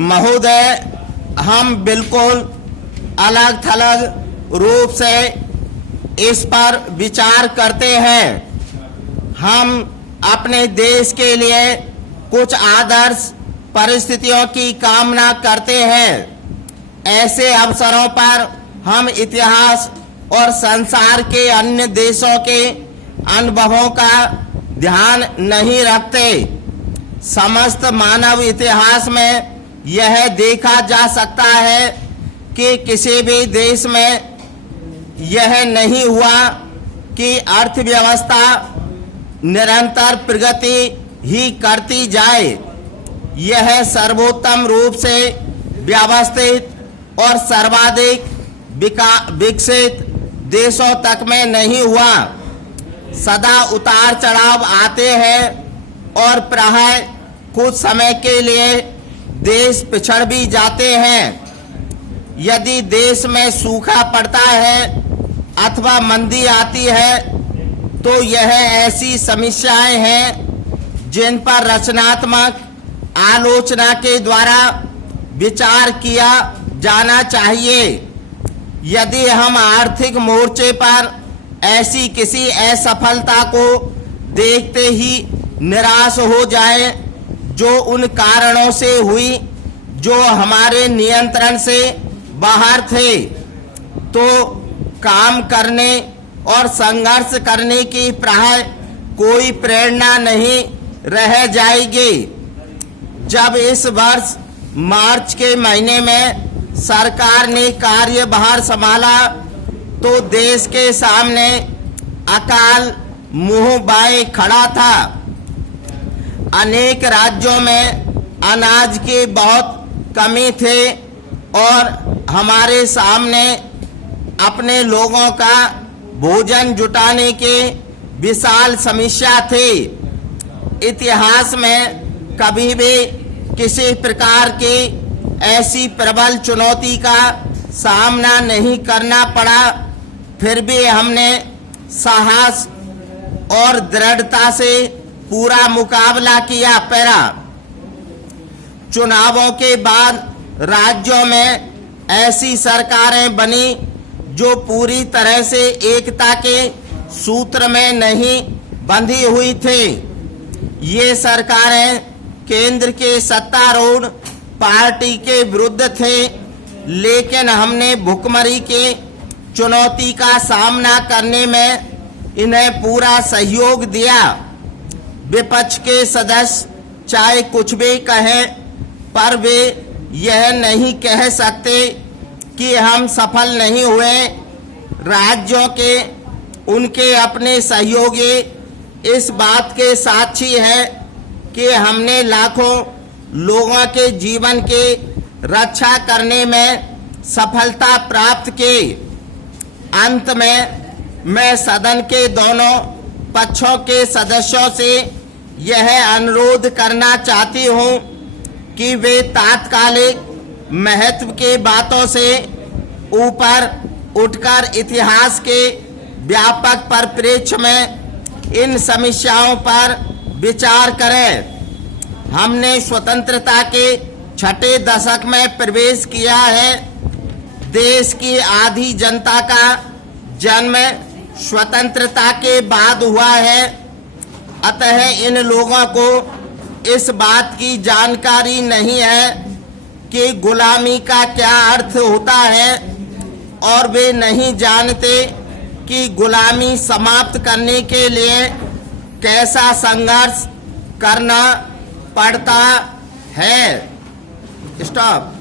महोदय, हम बिल्कुल अलग थलग रूप से इस पर विचार करते हैं। हम अपने देश के लिए कुछ आदर्श परिस्थितियों की कामना करते हैं। ऐसे अवसरों पर हम इतिहास और संसार के अन्य देशों के अनुभवों का ध्यान नहीं रखते। समस्त मानव इतिहास में यह देखा जा सकता है कि किसी भी देश में यह नहीं हुआ कि अर्थव्यवस्था निरंतर प्रगति ही करती जाए। यह सर्वोत्तम रूप से व्यवस्थित और सर्वाधिक विकसित देशों तक में नहीं हुआ। सदा उतार चढ़ाव आते हैं और प्राय कुछ समय के लिए देश पिछड़ भी जाते हैं। यदि देश में सूखा पड़ता है अथवा मंदी आती है तो यह ऐसी समस्याएं हैं जिन पर रचनात्मक आलोचना के द्वारा विचार किया जाना चाहिए। यदि हम आर्थिक मोर्चे पर ऐसी किसी असफलता को देखते ही निराश हो जाए जो उन कारणों से हुई जो हमारे नियंत्रण से बाहर थे, तो काम करने और संघर्ष करने की प्राय कोई प्रेरणा नहीं रह जाएगी। जब इस वर्ष मार्च के महीने में सरकार ने कार्यभार संभाला तो देश के सामने अकाल मुंह बाए खड़ा था। अनेक राज्यों में अनाज की बहुत कमी थे और हमारे सामने अपने लोगों का भोजन जुटाने की विशाल समस्या थी। इतिहास में कभी भी किसी प्रकार की ऐसी प्रबल चुनौती का सामना नहीं करना पड़ा। फिर भी हमने साहस और दृढ़ता से पूरा मुकाबला किया। पैरा चुनावों के बाद राज्यों में ऐसी सरकारें बनी जो पूरी तरह से एकता के सूत्र में नहीं बंधी हुई थी। ये सरकारें केंद्र के सत्तारूढ़ पार्टी के विरुद्ध थे, लेकिन हमने भुखमरी की चुनौती का सामना करने में इन्हें पूरा सहयोग दिया। विपक्ष के सदस्य चाहे कुछ भी कहें, पर वे यह नहीं कह सकते कि हम सफल नहीं हुए। राज्यों के उनके अपने सहयोगी इस बात के साक्षी हैं कि हमने लाखों लोगों के जीवन की रक्षा करने में सफलता प्राप्त की। अंत में मैं सदन के दोनों पक्षों के सदस्यों से यह अनुरोध करना चाहती हूं कि वे तात्कालिक महत्व की बातों से ऊपर उठकर इतिहास के व्यापक परिप्रेक्ष्य में इन समस्याओं पर विचार करें। हमने स्वतंत्रता के छठे दशक में प्रवेश किया है। देश की आधी जनता का जन्म स्वतंत्रता के बाद हुआ है। अतः इन लोगों को इस बात की जानकारी नहीं है कि गुलामी का क्या अर्थ होता है और वे नहीं जानते कि गुलामी समाप्त करने के लिए कैसा संघर्ष करना पड़ता है। स्टॉप।